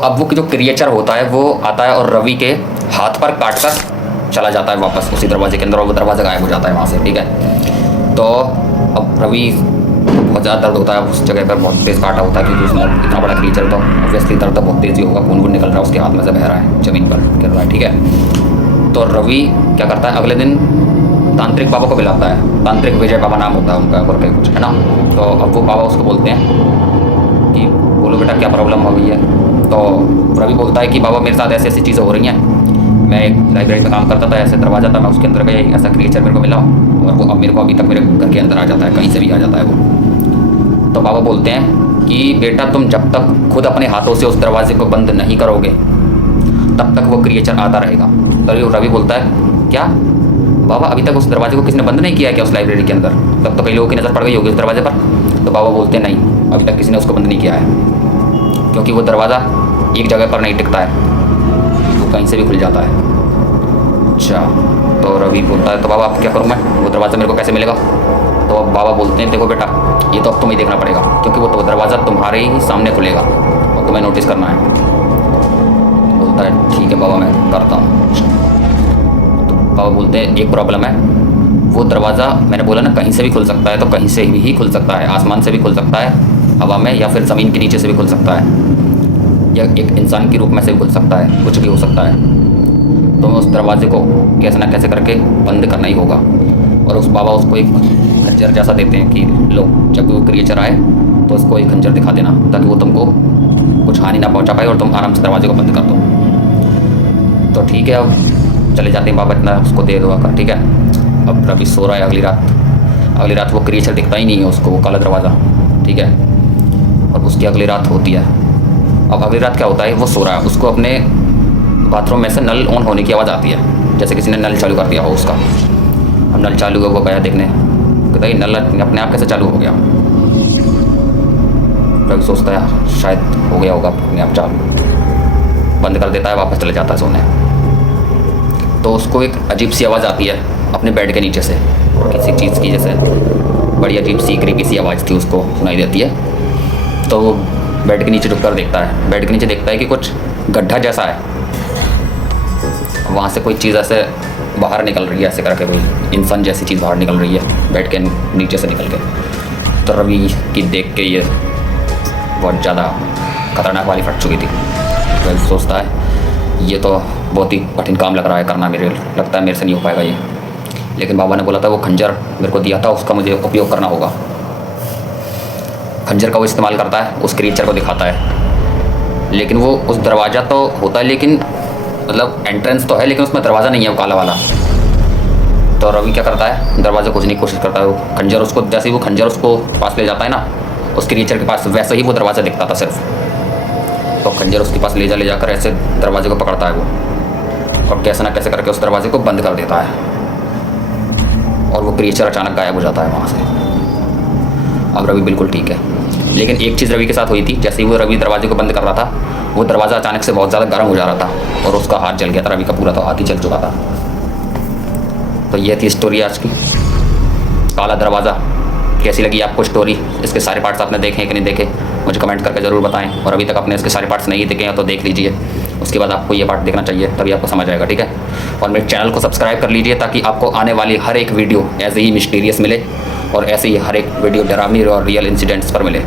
अब वो जो क्रिएचर होता है वो आता है और रवि के हाथ पर काट कर चला जाता है वापस उसी दरवाजे के अंदर, और वो दरवाज़ा गायब हो जाता है वहाँ से। ठीक है, तो अब रवि बहुत ज़्यादा दर्द होता है उस जगह पर, बहुत तेज़ काटा होता है क्योंकि उसने इतना बड़ा क्रिएचर, तो ऑब्वियसली दर्द तो बहुत तेज़ ही होगा, खून वून निकल रहा है उसके हाथ में से, बह रहा है, ज़मीन पर गिर रहा है। ठीक है, तो रवि क्या करता है, अगले दिन तांत्रिक बाबा को बुलाता है। तांत्रिक विजय बाबा नाम होता है उनका करके कुछ, है ना। तो अब वो बाबा उसको बोलते हैं कि बोलो बेटा क्या प्रॉब्लम हो गई है। तो रवि बोलता है कि बाबा मेरे साथ ऐसी ऐसी चीज़ें हो रही हैं, मैं एक लाइब्रेरी में काम करता था, ऐसे दरवाज़ा था, मैं उसके अंदर गया, ऐसा क्रिएचर मेरे को मिला और वो अब मेरे को अभी तक मेरे घर के अंदर आ जाता है, कहीं से भी आ जाता है वो। तो बाबा बोलते हैं कि बेटा तुम जब तक खुद अपने हाथों से उस दरवाजे को बंद नहीं करोगे तब तक वो क्रिएचर आता रहेगा। तो रवि बोलता है क्या बाबा अभी तक उस दरवाजे को किसी ने बंद नहीं किया है क्या उस लाइब्रेरी के अंदर? तब तो कई लोगों की नज़र पड़ गई होगी उस दरवाजे पर। तो बाबा बोलते हैं नहीं, अभी तक किसी ने उसको बंद नहीं किया है, क्योंकि वो दरवाज़ा एक जगह पर नहीं टिकता है, वो कहीं से भी खुल जाता है। अच्छा, तो रवि बोलता है तो बाबा अब क्या करूँ मैं, वो दरवाज़ा मेरे को कैसे मिलेगा? तो अब बाबा बोलते हैं देखो बेटा ये तो अब तुम्हें देखना पड़ेगा, क्योंकि वो तो दरवाज़ा तुम्हारे ही सामने खुलेगा और तुम्हें नोटिस करना है। बोलता है ठीक है बाबा मैं करता हूँ। तो बाबा बोलते हैं एक प्रॉब्लम है, वो दरवाज़ा मैंने बोला ना कहीं से भी खुल सकता है, तो कहीं से भी खुल सकता है, आसमान से भी खुल सकता है, हवा में, या फिर ज़मीन के नीचे से भी खुल सकता है, या एक इंसान के रूप में से भी खुल सकता है, कुछ भी हो सकता है। तो उस दरवाजे को कैसे ना कैसे करके बंद करना ही होगा। और उस बाबा उसको एक खंजर जैसा देते हैं कि लो जब भी वो क्रिएचर आए तो उसको एक खंजर दिखा देना ताकि वो तुमको कुछ हानि ना पहुंचा पाए और तुम आराम से दरवाजे को बंद कर दो। तो ठीक है, अब चले जाते हैं बाबा इतना उसको दे दो आकर। ठीक है, अब रवि सो रहा है। अगली रात वो क्रिएचर दिखता ही नहीं है उसको, वो काला दरवाज़ा। ठीक है, और उसकी अगली रात होती है। अब अगली रात क्या होता है, वो सो रहा है, उसको अपने बाथरूम में से नल ऑन होने की आवाज़ आती है, जैसे किसी ने नल चालू कर दिया हो उसका। अब नल चालू है, वो गया देखने, कहता है नल अपने आप कैसे चालू हो गया? रवि सोचता है शायद हो गया होगा अपने आप चालू, बंद कर देता है, वापस चले जाता है सोने। तो उसको एक अजीब सी आवाज़ आती है अपने बेड के नीचे से, किसी चीज़ की, जैसे बड़ी अजीब सी क्रीपी सी आवाज़ थी उसको सुनाई देती है। तो वो बेड के नीचे झुक कर देखता है, बेड के नीचे देखता है कि कुछ गड्ढा जैसा है, वहाँ से कोई चीज़ ऐसे बाहर निकल रही है, ऐसे करके कोई इंसान जैसी चीज़ बाहर निकल रही है बेड के नीचे से निकल के। तो रवि की देख के ये बहुत ज़्यादा खतरनाक वाली फट चुकी थी। रवि सोचता है ये तो बहुत ही कठिन काम लग रहा है करना, लगता है मेरे से नहीं हो पाएगा ये। लेकिन बाबा ने बोला था वो खंजर मेरे को दिया था, उसका मुझे उपयोग करना होगा। खंजर का वो इस्तेमाल करता है, उस क्रिएचर को दिखाता है, लेकिन वो उस दरवाज़ा तो होता है, लेकिन मतलब एंट्रेंस तो है, लेकिन उसमें दरवाज़ा नहीं है वो काला वाला। तो रवि क्या करता है, दरवाज़ा खोजने की कोशिश करता है। वो खंजर उसको, जैसे ही वो खंजर उसको पास ले जाता है ना उस क्रिएचर के पास, वैसे ही वो दरवाज़ा दिखता था सिर्फ। तो खंजर उसके पास ले जाकर ऐसे दरवाजे को पकड़ता है वो, और कैसे ना कैसे करके उस दरवाजे को बंद कर देता है, और वो क्रिएचर अचानक गायब हो जाता है वहाँ से। अब रवि बिल्कुल ठीक है, लेकिन एक चीज़ रवि के साथ हुई थी, जैसे ही वो रवि दरवाजे को बंद कर रहा था, वो दरवाज़ा अचानक से बहुत ज़्यादा गर्म हो जा रहा था और उसका हाथ जल गया था। रवि का पूरा तो हाथ ही जल चुका था। तो ये थी स्टोरी आज की, काला दरवाज़ा। कैसी लगी आपको स्टोरी? इसके सारे पार्ट्स आपने देखे कि नहीं देखे मुझे कमेंट करके ज़रूर बताएं, और अभी तक आपने इसके सारे पार्ट्स नहीं देखे हैं तो देख लीजिए, उसके बाद आपको ये पार्ट देखना चाहिए, तभी आपको समझ आएगा। ठीक है, और मेरे चैनल को सब्सक्राइब कर लीजिए ताकि आपको आने वाली हर एक वीडियो ऐसे ही मिस्टीरियस मिले, और ऐसे ही हर एक वीडियो डरावनी और रियल इंसिडेंट्स पर मिले।